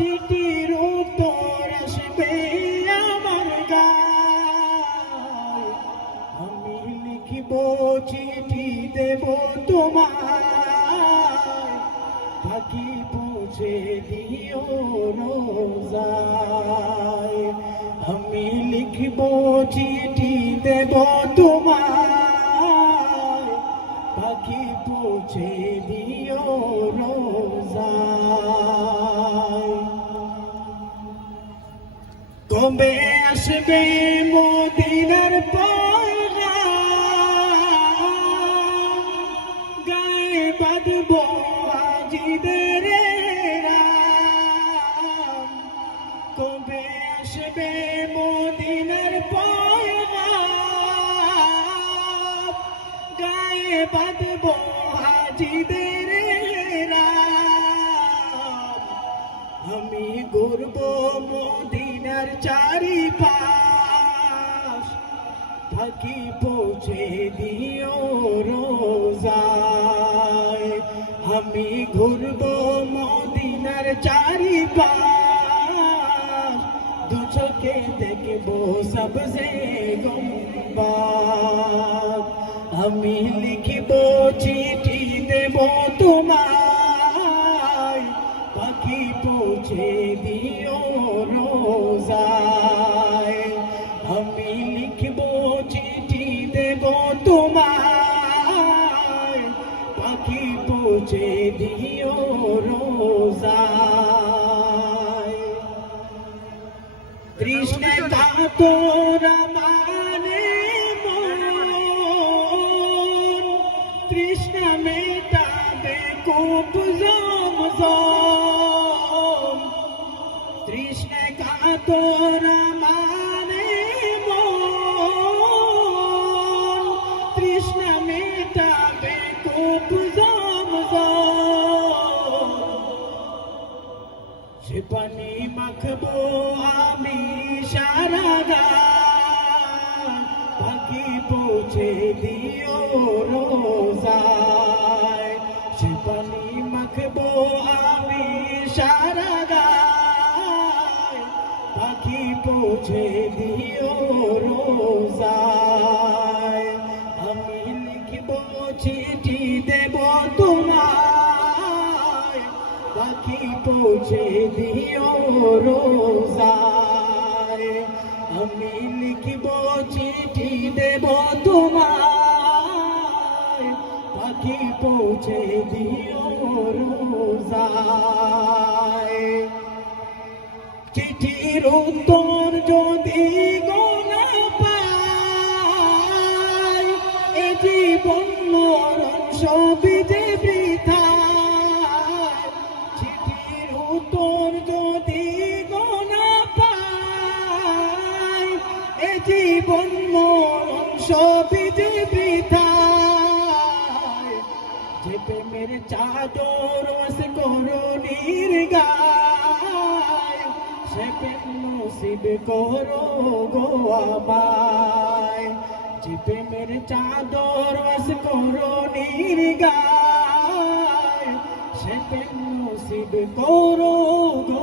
চিঠির উত্তর আসবে আমার আমি লিখিব চিঠি দেব তোমায়। পাখি পৌঁছে দিও রোজায়। আমি লিখিব চিঠি দেব কবে আসবে মদিনার পয়গাম গায়ে বাঁধব আজিদের কবে আসবে মদিনার পয়গাম গায়ে বাঁধব আজিদের আমি ঘুরব মদিনার চারিপাশ থাকি পৌঁছে দিও রোজায়। আমি ঘুরব মদিনার চারিপাশ, দু চোখে দেখব সবসে গম্বার। আমি লিখিব চিঠি দেব তোমায়, পাখি পৌঁছে দিও দিও রোজায়। কৃষ্ণ কাতর মানে কৃষ্ণ মেটাবে কূপ জমজম। কৃষ্ণ কাতর মাখবো আমি সারা পাখি পৌঁছে দিও রোজায়। সে পানি মাখবো আমি সারা পাখি পৌঁছে দিও রোজায় পৌঁছে দিও রোজায় আমি লিখব চিঠি দেব তোমায় পাখি পৌঁছে দিও রোজায় চিঠির উত্তর যদি গোনা পাই এ জীবন মরণ মরণ সবই যে বৃথায়। যে প্রেমের চাদর সে করুণীর গায় সে প্রেম নসিব করো গো আমায়। যে প্রেমের চাদর সে করুণীর গায় সে প্রেম নসিব করো গো